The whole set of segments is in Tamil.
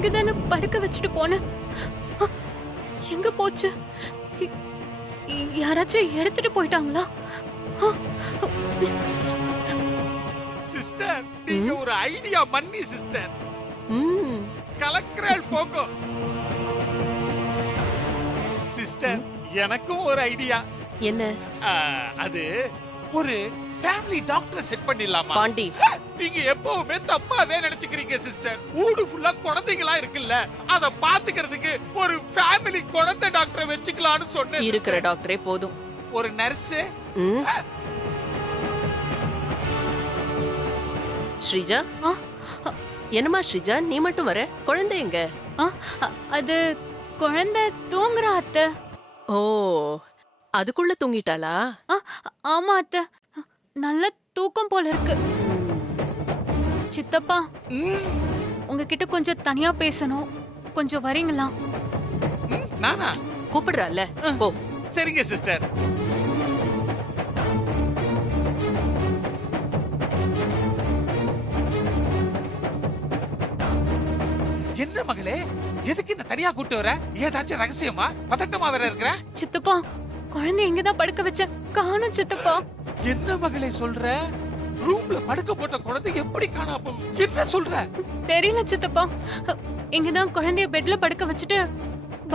இங்கதானே படுக்க வச்சுட்டு போனேன். எங்க போச்சு? யாராச்சும் எடுத்துட்டு போயிட்டாங்களா? சிஸ்டர், நீங்க ஒரு ஐடியா பண்ணி சிஸ்டர். கலெக்டர் போங்க சிஸ்டர். எனக்கும் ஒரு ஐடியா. என்ன? அது ஒரு ஃபேமிலி டாக்டர் செட் பண்ணிடலாமா? பாண்டி, நீங்க எப்பவுமே தப்பாவே நினைச்சுக்கிறீங்க சிஸ்டர். ஊடு ஃபுல்லா குழந்தைகளா இருக்குல்ல, அத பாத்துக்கிறதுக்கு ஒரு ஃபேமிலி குழந்தை டாக்டரை வச்சுக்கலாம்னு சொன்னேன். இருக்கிற டாக்டரே போதும். ஒரு நர்ஸ். ஸ்ரீஜா, என்னம்மா ஸ்ரீஜா, நீ மட்டும் வர? குழந்தை எங்க? அது குழந்தை தூங்குறா அத்தை. ஓ, அதுக்குள்ள தூங்கிட்டாளா? ஆமா அத்தை, நல்ல தூக்கம் போல இருக்கு. சித்தப்பா, உங்ககிட்ட கொஞ்சம் தனியா பேசணும். கொஞ்சம் வரீங்களா? நானா? கூப்பிடுறால, போ. சரிங்க சிஸ்டர். என்ன மகளே, எதுக்கு என்ன தனியா கூட்டு வர? ஏதாச்சும் ரகசியமா? பதட்டமா வேற இருக்கிற? சித்தப்பா, குழந்தை எங்கதான் படுக்க வச்ச? காணோம் சித்தப்பா. என்ன மகளே சொல்ற? ரூம்ல படுக்க போட்ட குழந்தை எப்படி காணா போகும்? என்ன சொல்ற? தெரியல சித்தப்பா. இங்கதான் குழந்தைய பெட்ல படுக்க வச்சுட்டு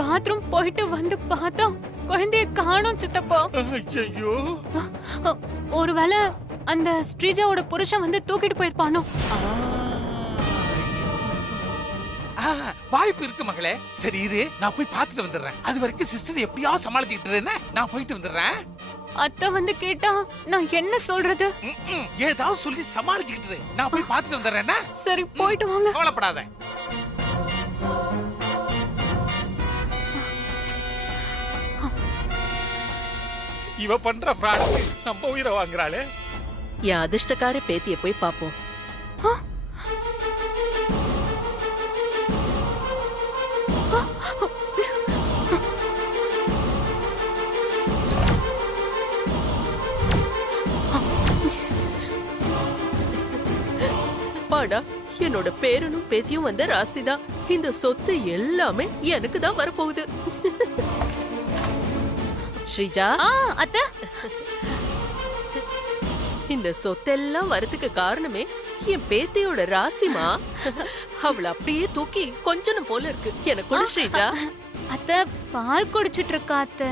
பாத்ரூம் போயிட்டு வந்து பார்த்தா குழந்தைய காணோம் சித்தப்பா. ஐயோ, ஒருவேளை அந்த ஸ்ரீஜாவோட புருஷன் வந்து தூக்கிட்டு போயிருப்பானோ? வாய்ப்பு இருக்கு மகளே. சரி இரு, நான் போய் பார்த்துட்டு வந்துடுறேன். அது வரைக்கும் சிஸ்டர் எப்படியாவது சமாளிச்சுக்கிட்டு நான் போயிட்டு வந்துடுறேன். அத்தை வந்து கேட்டா நான் என்ன சொல்றது? ஏதாவது சொல்லி சமாளிச்சுக்கிட்டு நான் போய் பார்த்துட்டு வந்துடுறேன். சரி, போயிட்டு வாங்க. கவலைப்படாத. இவ பண்ற ஃப்ராடுக்கு நம்ம உயிரை வாங்குறாளே. என் அதிர்ஷ்டக்கார பேத்திய போய் பாப்போம். பாடா, என்னோட பேரனும் பேத்தியும் வந்த ராசிதான். இந்த சொத்து எல்லாமே எனக்கு தான் வரப்போகுது. ஸ்ரீஜா, அத்தை, இந்த சொத்தெல்லாம் வரதுக்கு காரணமே என் பேத்தியோட ராசிமா. அவளை அப்படியே தூக்கி கொஞ்சம் போல இருக்கு. எனக்கு கூட ஸ்ரீஜா. அத்தை பால் குடிச்சிட்டு இருக்கா அத்தை.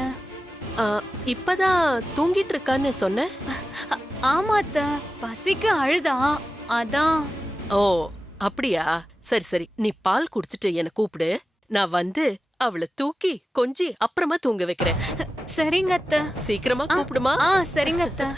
இப்பதான் தூங்கிட்டு இருக்கான்னு சொன்ன. ஆமா அத்தை, பசிக்கு அழுதா, அதான். ஓ அப்படியா? சரி சரி, நீ பால் குடிச்சிட்டு என்ன கூப்பிடு. நான் வந்து அவளை தூக்கி கொஞ்சி அப்புறமா தூங்க வைக்கிறேன். சரிங்க அத்தை. சீக்கிரமா கூப்பிடுமா? சரிங்க அத்தை.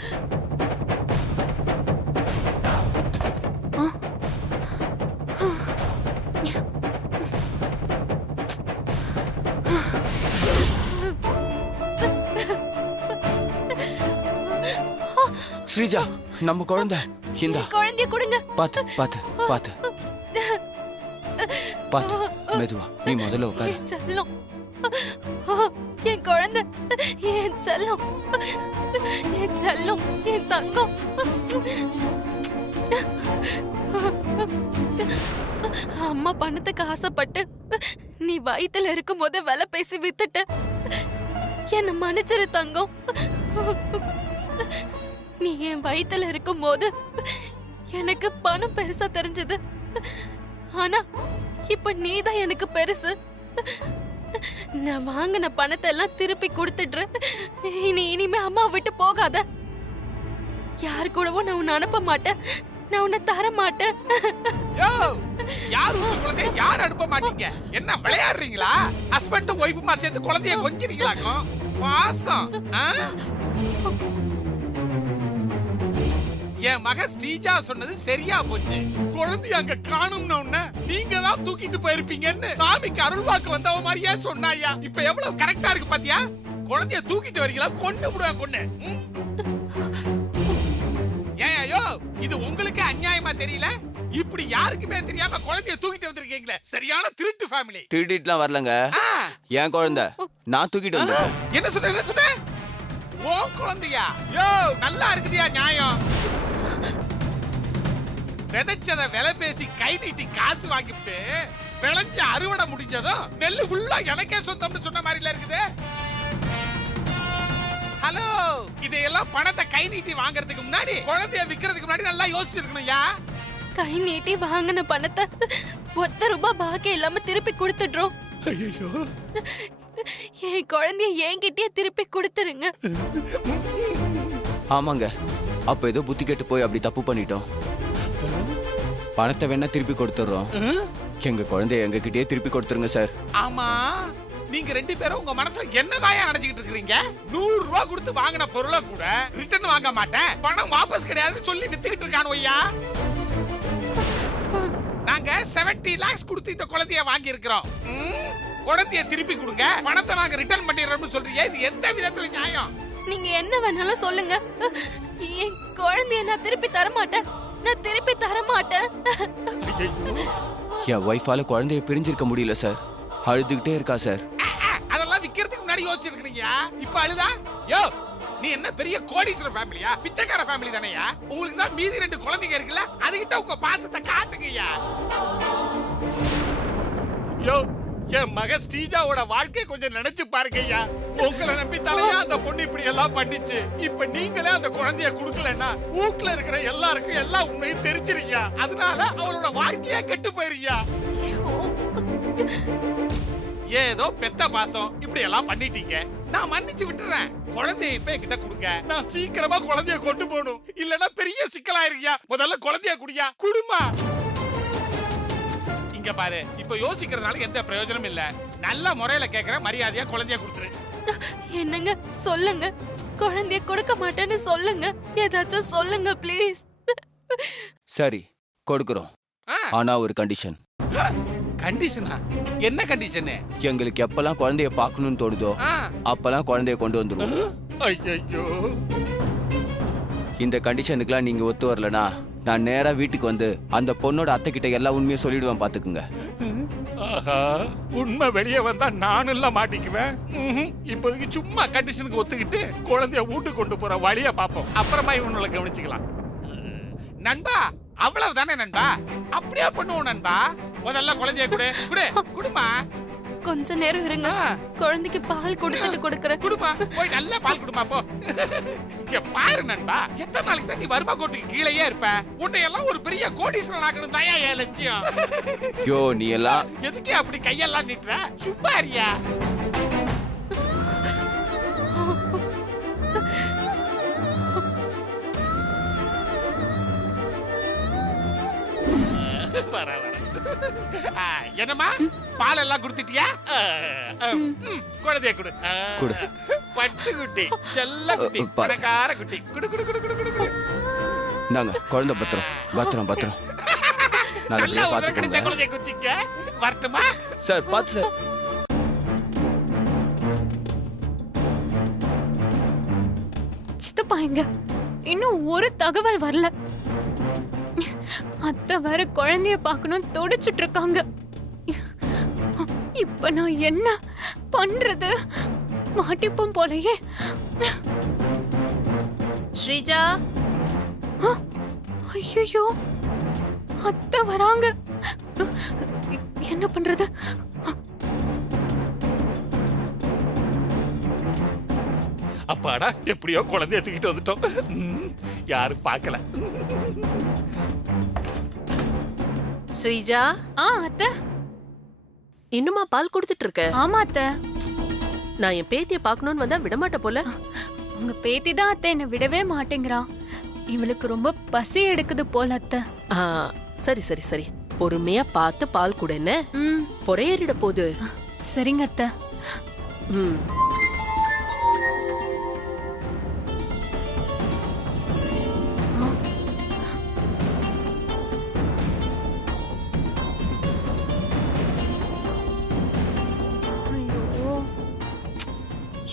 ஸ்ரீஜா, நம்ம குழந்தை. இந்த குழந்தைய கொடுங்க. பாத்து பாத்து பாத்து பாத்து, மெதுவா. நீ முதல்ல உட்காரு. செல்லம், என் குழந்தை, என் செல்லம், என் செல்லம், என் தங்கம். அம்மா பணத்துக்கு ஆசைப்பட்டு நீ வயித்துல இருக்கும் போது விலை பேசி வித்துட்ட. என்ன மன்னிச்சிரு தங்கம். நீ என் வயித்துல இருக்கும் போது எனக்கு பணம் பெருசா தெரிஞ்சது. ஆனா இப்ப நீதான் எனக்கு பெருசு. நான் வாங்கின பணத்தை எல்லாம் திருப்பி கொடுத்துடுறேன். இனிமே அம்மா விட்டு போகாத. யாரு கூடவும் நான் உன்னை அனுப்ப மாட்டேன். நான் உன்னை தர மாட்டேன். யார் அனுப்ப மாட்டீங்க? என்ன விளையாடுறீங்களா? ஹஸ்பண்ட் ஒய்ஃபுமா சேர்ந்து குழந்தைய கொஞ்சிருக்கீங்களாக்கும். பாசம். என் மக ஸ்ரீஜா சொன்னது சரியா போச்சு. குழந்தை அங்க காணும்னு நீங்க தான் தூக்கிட்டு போயிருப்பீங்கன்னு சாமிக்கு அருள்வாக்கு வந்தவ மாதிரியே சொன்னாயா. இப்ப எவ்வளவு கரெக்டா இருக்கு பாத்தியா? குழந்தைய தூக்கிட்டு வரீங்களா? கொன்னு விடுவேன் கொன்னு. ஏன் ஐயோ, இது உங்களுக்கு அநியாயமா தெரியல? இப்படி யாருக்குமே தெரியாம குழந்தைய தூக்கிட்டு வந்திருக்கீங்களே, சரியான திருட்டு ஃபேமிலி. திருடிட்டுலாம் வரலங்க, என் குழந்தை. நான் தூக்கிட்டு வந்தேன். என்ன சொன்ன? என்ன சொன்ன? ஓ குழந்தையா? யோ, நல்லா இருக்குதியா நியாயம். விதைச்சத விலை பேசி கை நீட்டி காசு வாங்கிட்டு விளைஞ்சு அறுவடை முடிஞ்சதும் நெல்லு ஃபுல்லா எனக்கே சொந்தம்னு சொன்ன மாதிரில இருக்குது. ஹலோ, இதையெல்லாம் பணத்தை கை நீட்டி வாங்குறதுக்கு முன்னாடி, குழந்தைய விக்கிறதுக்கு முன்னாடி நல்லா யோசிச்சிருக்கணும்யா. கை நீட்டி வாங்கின பணத்தை ₹1 பாக்கி இல்லாம திருப்பி கொடுத்துடுறோம். ஐயோ, என் குழந்தைய என்கிட்டயே திருப்பி கொடுத்துருங்க. ஆமாங்க, அப்ப ஏதோ புத்தி கெட்டு போய் அப்படி தப்பு பண்ணிட்டோம். பணத்தை வேணா திருப்பி கொடுத்துறோம். எங்க குழந்தைய எங்க கிட்டயே திருப்பி கொடுத்துருங்க சார். ஆமா, நீங்க 2 பேரும் உங்க மனசுல என்னதான் நினைச்சிட்டு இருக்கீங்க? ₹100 கொடுத்து வாங்கின பொருளை கூட ரிட்டர்ன் வாங்க மாட்டேன், பணம் வாபஸ் கிடையாதுன்னு சொல்லி வித்துக்கிட்டு இருக்கானு ஐயா. நாங்க 70 lakhs கொடுத்து இந்த குழந்தைய வாங்கி இருக்கிறோம். குழந்தைய திருப்பி கொடுங்க, பணத்தை நாங்க ரிட்டர்ன் பண்ணிடுறோம்னு சொல்றீங்க. இது எந்த விதத்துல நியாயம்? நீங்க என்ன வேணாலும் சொல்லுங்க, என் குழந்தைய நான் திருப்பி தர மாட்டேன். நான் திருப்பி தர மாட்டேன். என் ஒய்ஃபால குழந்தைய பிரிஞ்சிருக்க முடியல சார். அழுதுகிட்டே இருக்கா சார். அதெல்லாம் விக்கிறதுக்கு முன்னாடி யோசிச்சிருக்கீங்க. இப்ப அழுதா? யோ, நீ என்ன பெரிய கோடீஸ்வரர் ஃபேமிலியா? பிச்சைக்கார ஃபேமிலி தானேயா? உங்களுக்கு தான் மீதி 2 குழந்தைங்க இருக்குல்ல, அதுகிட்ட உங்க பாசத்தை காட்டுங்கய்யா. யோ, என் மக ஸ்ரீஜாவோட வாழ்க்கை கொஞ்சம் நினைச்சு பாருங்கய்யா. உங்களை நம்பி தலையா அந்த பொண்ணு இப்படி எல்லாம் பண்ணிச்சு. இப்ப நீங்களே அந்த குழந்தைய குடுக்கலன்னா வீட்டுல இருக்கிற எல்லாருக்கும் எல்லா உண்மையும் தெரிஞ்சிருங்க. அதனால அவளோட வாழ்க்கையே கெட்டு போயிருங்க. ஏதோ பெத்த பாசம் இப்படி எல்லாம் பண்ணிட்டீங்க, நான் மன்னிச்சு விட்டுறேன். குழந்தைய இப்ப என்கிட்ட கொடுங்க, நான் சீக்கிரமா குழந்தைய கொண்டு போகணும். இல்லன்னா பெரிய சிக்கலாயிருக்கியா. முதல்ல குழந்தைய குடியா, குடுமா. இங்க பாரு, இப்ப யோசிக்கிறதுனால எந்த பிரயோஜனம் இல்ல. நல்ல முறையில கேக்குற, மரியாதையா குழந்தைய கொடுத்துரு. என்னங்க சொல்லுங்க, குழந்தைய கொடுக்க மாட்டேன்னு சொல்லுங்க. ஏதாச்சும் சொல்லுங்க ப்ளீஸ். சரி, கொடுக்குறோம். ஆனா ஒரு கண்டிஷன். கண்டிஷனா? என்ன கண்டிஷன்? எங்களுக்கு எப்பெல்லாம் குழந்தைய பார்க்கணும்னு தோணுதோ அப்பெல்லாம் குழந்தைய கொண்டு வந்துருவோம். ஐயோ, இந்த கண்டிஷனுக்குலாம் நீங்க ஒத்து வரலனா நான் நேரா வீட்டுக்கு வந்து அந்த பொண்ணோட அத்தை கிட்ட எல்லா உண்மையும் சொல்லிடுவேன், பாத்துக்குங்க. ஆஹா, உண்மை வெளியே வந்தா நானும் இல்ல மாட்டிக்குவேன். இப்போதைக்கு சும்மா கண்டிஷனுக்கு ஒத்துக்கிட்டு குழந்தைய வீட்டுக்கு கொண்டு போற வழிய பாப்போம். அப்புறமா இவனுங்களை கவனிச்சுக்கலாம். நண்பா, அவ்வளவுதானே நண்பா? அப்படியே பண்ணுவோம் நண்பா. முதல்ல குழந்தைய குடு, குடு, குடுமா. கொஞ்ச நேரம் இருங்க, குழந்தைக்கு பால் கொடுத்துட்டு கொடுக்கறேன். குடுமா, போய் நல்லா பால் குடுமா போ. இங்க பாரு நண்பா, எத்தனை நாளைக்கு தான் நீ வறுமை கோட்டுக்கு கீழேயே இருப்ப? உன்னை எல்லாம் ஒரு பெரிய கோடீஸ்வரன் ஆக்கணும் தாயா என் லட்சியம். யோ, நீ எல்லாம் எதுக்கே அப்படி கையெல்லாம் நீட்டுற? சும்மா இருயா. வர வர. என்னம்மா, பால் எல்லாம் குடுத்துட்டியா? குழந்தைய குடு. குடு. பட்டு குட்டி, செல்ல குட்டி, பணக்கார குட்டி. குடு குடு குடு குடு குடு குடு. நாங்க குழந்தை பத்திரம் பத்திரம் பத்திரம் நல்லபடியா பாத்துக்கோங்க. குழந்தைய குச்சிக்க வரட்டுமா சார்? பாத்து சார். சித்தப்பா எங்க? இன்னும் ஒரு தகவல் வரல. அத்தை வேற குழந்தைய பார்க்கணும் துடிச்சிட்டு இருக்காங்க. இப்ப நான் என்ன பண்றது? மாட்டிப்போம் போலயே. ஸ்ரீஜா, ஐயோ, அத்தை வராங்க. என்ன பண்றது? அப்பாடா, எப்படியோ குழந்தைய தூக்கிட்டு வந்துட்டோம். யாரும் பார்க்கல. ஸ்ரீஜா, அத்தை. இன்னுமா பால் கொடுத்துட்டு இருக்க? ஆமா அத்தை. நான் என் பேத்திய பாக்கணும்னு வந்தா விடமாட்ட போல. உங்க பேத்தி தான் அத்தை என்ன விடவே மாட்டேங்கிறா. இவளுக்கு ரொம்ப பசி எடுக்குது போல அத்தை. சரி சரி சரி, பொறுமையா பார்த்து பால் கூட. என்ன பொறையேறிட போது. சரிங்க அத்தை.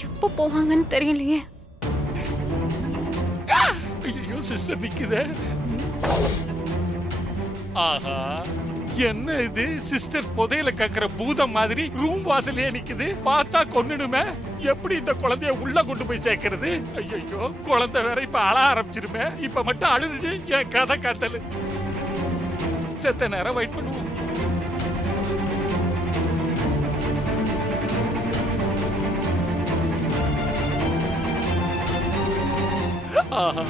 எப்போ போவாங்கன்னு தெரியலையே. ஐயோ, சிஸ்டர் நிக்குதே. ஆஹா, என்ன இது? சிஸ்டர் புதையல கக்குற பூதம் மாதிரி ரூம் வாசலே நிக்குது. பார்த்தா கொன்னுடுமே. எப்படி இந்த குழந்தைய உள்ள கொண்டு போய் சேர்க்கிறது? ஐயோ, குழந்தை வேற இப்ப அழ ஆரம்பிச்சிருமே. இப்ப மட்டும் அழுதுச்சு என் கதை கத்தல். செத்த நேரம் வெயிட் பண்ணுவோம். ஆஹா,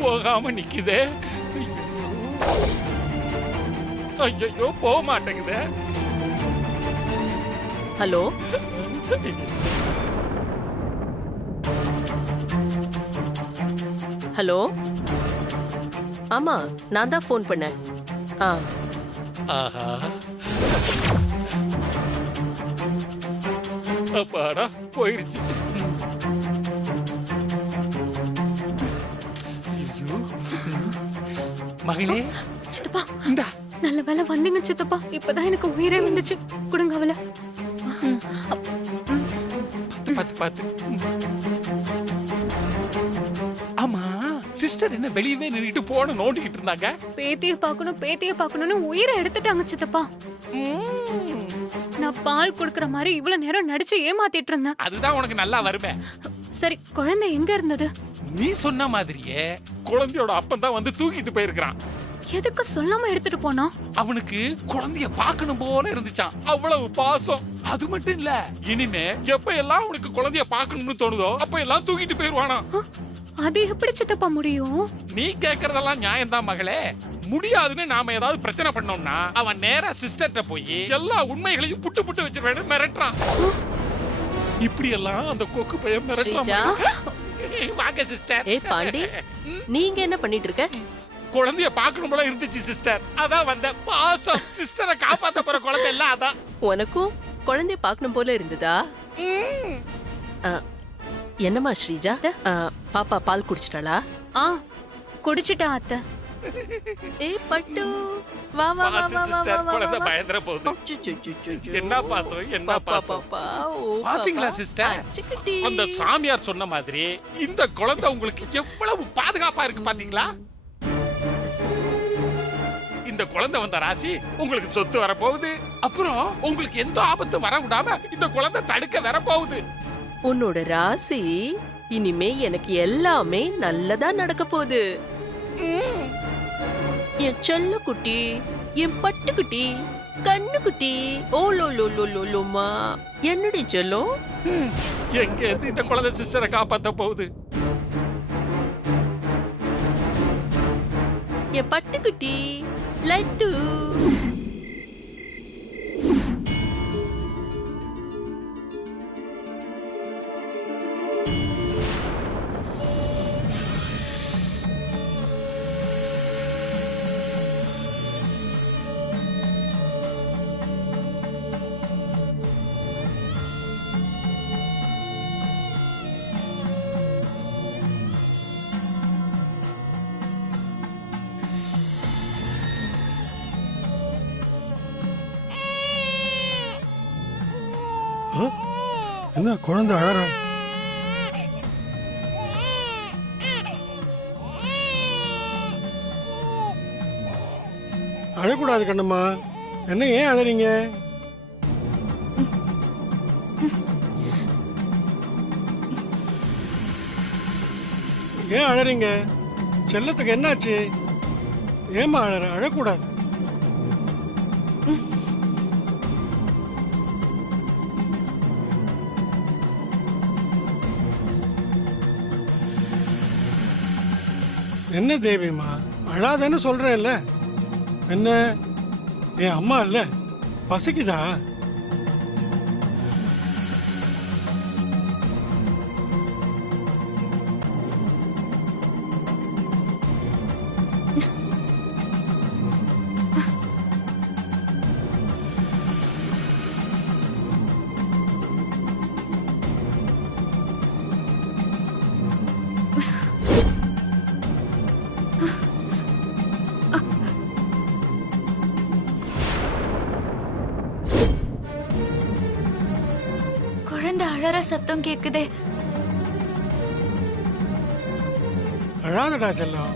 போகாம நிக்குதே. ஐயோ போக மாட்டேங்குதே. Hello, hello. ஆமா, நான் தான் ஃபோன் பண்ணேன். ஆஹா, அப்பாடா போயிருச்சு. ஐயோ. மகளே, சித்தப்பா இந்தா. நல்ல வேலை வந்தீங்க சித்தப்பா. இப்பதான் எனக்கு உயிரே வந்துச்சு. கொடுங்க அவளை. பாத்து பாத்து. ஆமா, சிஸ்டர் என்ன வெளியவே நின்னுட்டு போன நோண்டிக்கிட்டு இருந்தாங்க? பேத்திய பார்க்கணும்னு உயிரை எடுத்துட்டாங்க சித்தப்பா. நான் பால் குடுக்கற மாதிரி இவ்வளவு நேரம் நடிச்சு ஏமாத்திட்டு இருந்தேன். அதுதான் உனக்கு நல்லா வருமே. சரி, குழந்தை எங்க இருந்தது? நீ சொன்ன மாதிரியே குழந்தையோட அப்பன் தான் வந்து தூக்கிட்டு போயிருக்கான். எதுக்கு சொல்லாம எடுத்துட்டு போனா? அவனுக்கு குழந்தைய பார்க்கணும் போல இருந்துச்சான். அவ்வளவு பாசம். அது மட்டும் இல்ல, இனிமே எப்ப எல்லாம் அவனுக்கு குழந்தைய பார்க்கணும்னு தோணுதோ அப்ப எல்லாம் தூக்கிட்டு போயிருவானா. அது எப்படி சித்தப்பா முடியும்? நீ கேக்குறதெல்லாம் நியாயம்தான் மகளே. முடியாதுன்னு நாம ஏதாவது பிரச்சனை பண்ணோம்னா அவன் நேரா சிஸ்டர்ட்ட போய் எல்லா உண்மைகளையும் புட்டு புட்டு வச்சிருவேன்னு மிரட்டுறான். இப்படி எல்லாம் அந்த கொக்கு பையன் ஸ்ரீஜா. மிரட்டுறான். வாங்க சிஸ்டர். ஏய் பாண்டி, நீங்க என்ன பண்ணிட்டு இருக்க? குழந்தைய பார்க்கணும் போல இருந்துச்சு சிஸ்டர், அதான் வந்த பாசம். சிஸ்டரை காப்பாத்த போற குழந்தை இல்ல, அதான். உனக்கும் குழந்தைய பார்க்கணும் போல இருந்ததா? என்னம்மா ஸ்ரீஜா, பாப்பா பால் குடிச்சிட்டாளா? குடிச்சிட்டா அத்தை. ஏய் பட்டு, வா வா வா வா வா சிஸ்டர், வா குழந்தை வா. பயந்துற போகுது. அச்சச்சச்சச்சோ. என்ன பாசம், என்ன பாசம். பாப்பா, ஓ பாத்தீங்களா பாப்பா. சிஸ்டர்? அச்சுக்குட்டி. அந்த சாமியார் சொன்ன மாதிரி இந்த குழந்தை உங்களுக்கு எவ்வளவு பாதுகாப்பா இருக்கு பாத்தீங்களா? இந்த குழந்தை வந்த ராசி உங்களுக்கு சொத்து வரப்போகுது. அப்புறம் உங்களுக்கு எந்த ஆபத்தும் வர விடாம இந்த குழந்தை தடுக்க வரப்போகுது. உன்னோட ராசி இனிமே எனக்கு எல்லாமே நல்லதா நடக்க போகுது. என் செல்ல குட்டி, என் பட்டு குட்டி, கண்ணு குட்டி, ஓலோலோலோலோமா, என்னடி செல்லம்? எங்க இருந்து இந்த குழந்தை சிஸ்டரை காப்பாத்த போகுது? என் பட்டு குட்டி, லட்டு. என்ன குழந்தை அழற? அழக்கூடாது கண்ணம்மா. என்ன ஏன் அழறீங்க? ஏன் அழறீங்க? செல்லத்துக்கு என்னாச்சு? ஏமா அழற? அழக்கூடாது. என்ன தேவிமா, அழாதன்னு சொல்றேன்ல. என்ன என் அம்மா இல்ல, பசிக்குதா? குழந்தை அழற சத்தம் கேக்குதே. அழாதடா செல்லம்.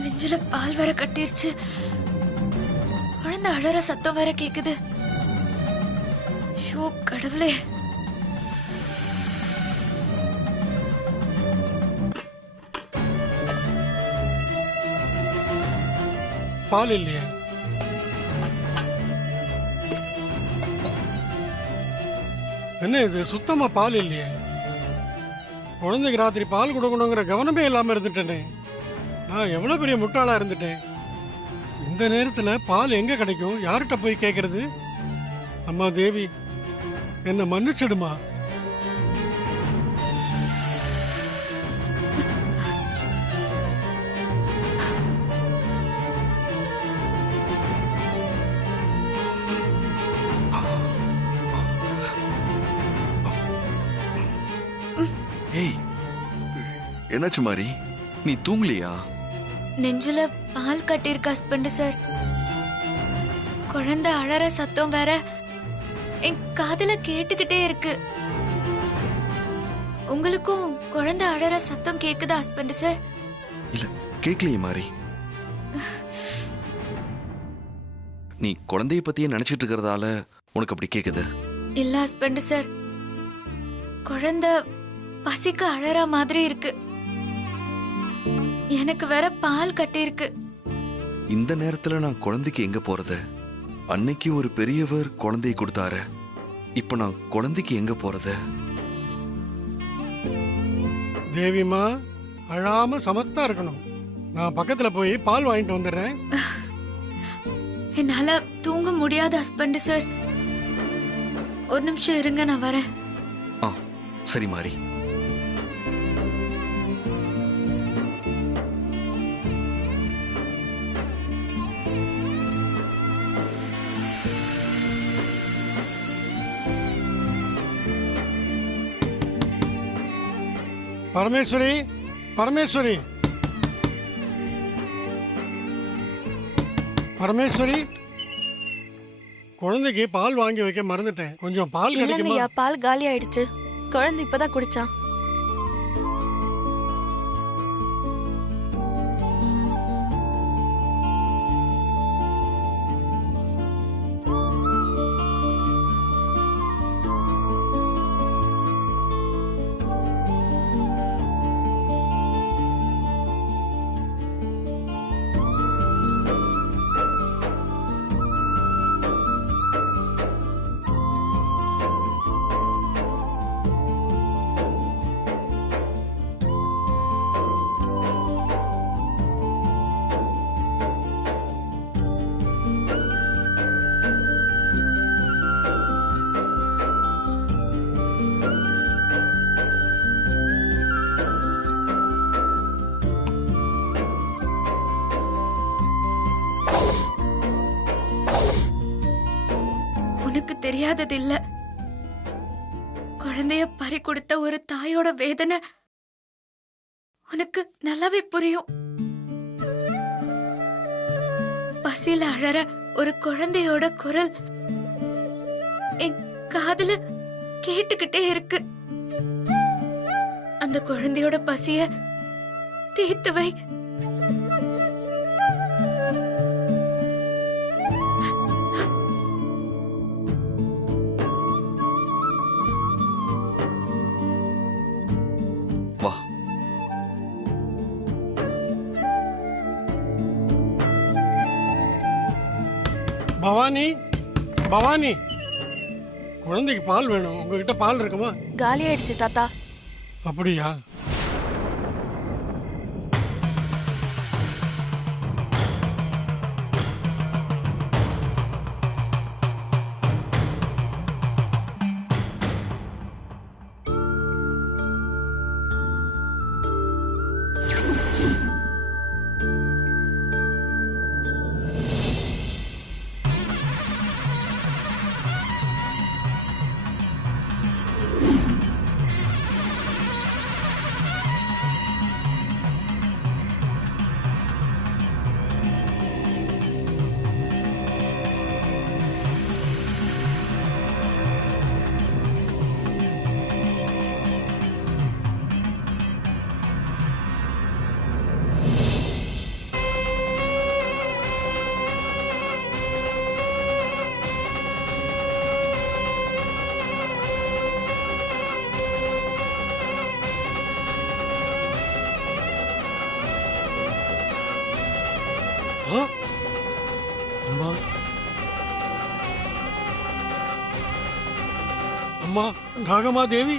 நெஞ்சில பால் வர கட்டிருச்சு. குழந்தை அழற சத்தம் வேற கேக்குது. ஷோ கடவுளே. பால் இல்லையே. என்ன இது சுத்தமா பால் இல்லையே? குழந்தைக்கு ராத்திரி பால் கொடுக்கணுங்கிற கவனமே இல்லாம இருந்துட்டேனே. நான் எவ்வளவு பெரிய முட்டாளா இருந்துட்டேன். இந்த நேரத்துல பால் எங்க கிடைக்கும்? யார்கிட்ட போய் கேட்கறது? அம்மா தேவி, என்ன மன்னிச்சிடுமா. ஏய், என்னாச்சு மாரி? நீ தூங்கலையா? நெஞ்சில பால் கட்டியிருக்க ஹஸ்பண்ட் சார். குழந்தை அழற சத்தம் வேற என் காதுல கேட்டுக்கிட்டே இருக்கு. உங்களுக்கும் குழந்தை அழற சத்தம் கேக்குதா ஹஸ்பண்ட் சார்? இல்ல, கேட்கலையே மாரி. நீ குழந்தைய பத்தியே நினைச்சிட்டு இருக்கிறதால உனக்கு அப்படி கேக்குது. இல்ல ஹஸ்பண்ட் சார், குழந்தை பசிக்கு அழற மாதிரி இருக்கு. எனக்கு வேற பால் கட்டியிருக்கு. இந்த நேரத்துல நான் குழந்தைக்கு எங்க போறது? அன்னைக்கு ஒரு பெரியவர் குழந்தையை கொடுத்தாரு. இப்ப நான் குழந்தைக்கு எங்க போறது? தேவிமா, அழாம சமத்தா இருக்கணும். நான் பக்கத்துல போய் பால் வாங்கிட்டு வந்துடுறேன். என்னால தூங்க முடியாது ஹஸ்பண்ட் சார். ஒரு நிமிஷம் இருங்க, நான் வரேன். ஆ, சரி மாரி. பரமேஸ்வரி, பரமேஸ்வரி, பரமேஸ்வரி, குழந்தைக்கு பால் வாங்கி வைக்க மறந்துட்டேன். கொஞ்சம் பால் கிடைக்குமா? இல்லைங்கய்யா, பால் காலி ஆயிடுச்சு. குழந்தை இப்பதான் குடிச்சான். உனக்கு தெரியாதது இல்ல, குழந்தைய பறி கொடுத்த ஒரு தாயோட வேதனை உனக்கு நல்லாவே புரியும். பசியில அழற ஒரு குழந்தையோட குரல் என் காதுல கேட்டுக்கிட்டே இருக்கு. அந்த குழந்தையோட பசிய தீர்த்து வை. வா. பவானி, பவானி, குழந்தைக்கு பால் வேணும். உங்ககிட்ட பால் இருக்குமா? காலி ஆயிடுச்சு தாத்தா. அப்படியா? அம்மா நாகமா தேவி,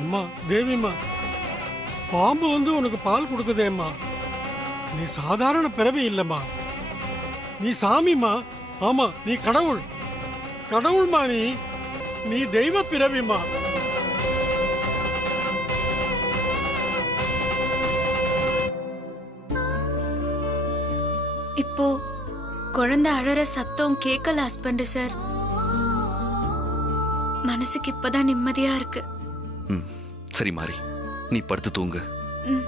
அம்மா தேவிம்மா, பாம்பு வந்து உனக்கு பால் கொடுக்குதேம்மா. நீ சாதாரண பிறவி இல்லம்மா, நீ சாமிம்மா. ஆமா, நீ கடவுள், கடவுள்மா. நீ தெய்வ பிறவிம்மா. இப்போ குழந்தை அழற சத்தம் கேட்கல ஹஸ்பண்ட் சார். மனசுக்கு இப்பதான் நிம்மதியா இருக்கு. சரி மாறி, நீ படுத்து தூங்கு. ம்